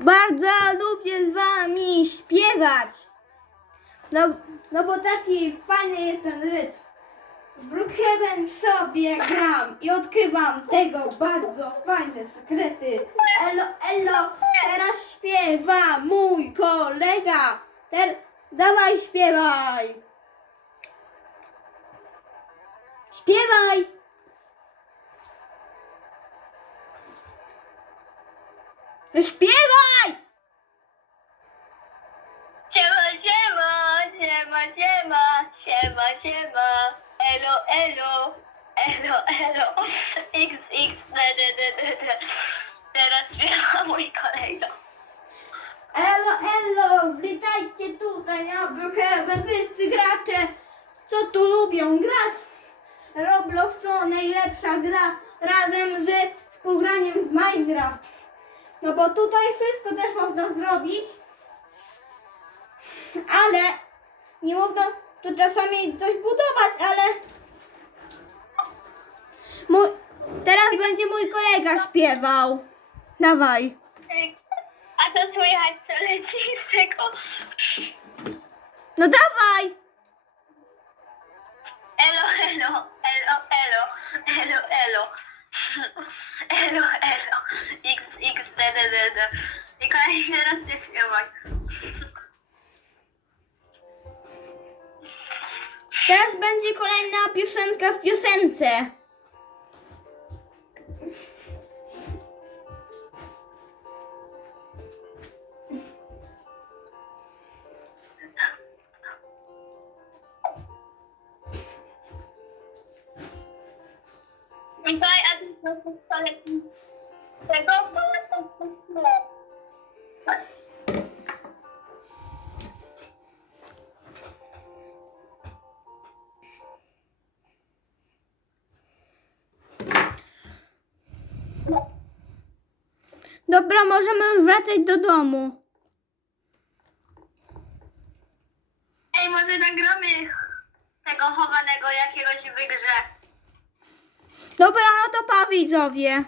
Bardzo lubię z wami śpiewać. No, no bo taki fajny jest ten rytm. Brookhaven sobie gram i odkrywam tego bardzo fajne sekrety. Elo, elo, teraz śpiewa mój kolega. Ter, dawaj śpiewaj. Śpiewaj. Śpiewaj! Siema, siema, siema, siema, siema, siema, elo, elo, elo, elo, x, x, d, d, d, d, d. Teraz śpiewa mój kolega. Elo, elo, witajcie tutaj na Brookhaven, wszyscy gracze, co tu lubią grać. Roblox to najlepsza gra razem z współgraniem z Minecraft. No bo tutaj wszystko też można zrobić, ale nie można tu czasami coś budować, ale mój, teraz będzie mój kolega śpiewał. Dawaj. A to słychać, co leci z tego. No dawaj! Elo, elo, elo, elo, elo, elo. Elo, elo, x, d, d, d, d. I kolejny raz nie śpiewaj. Teraz będzie kolejna piosenka w piosence. Mikołaj, a ty co tego, bo ja to słyszę. Dobra, możemy już wracać do domu. Ej, może nagramy tego chowanego jakiegoś w grze. Dobra, no to pa widzowie.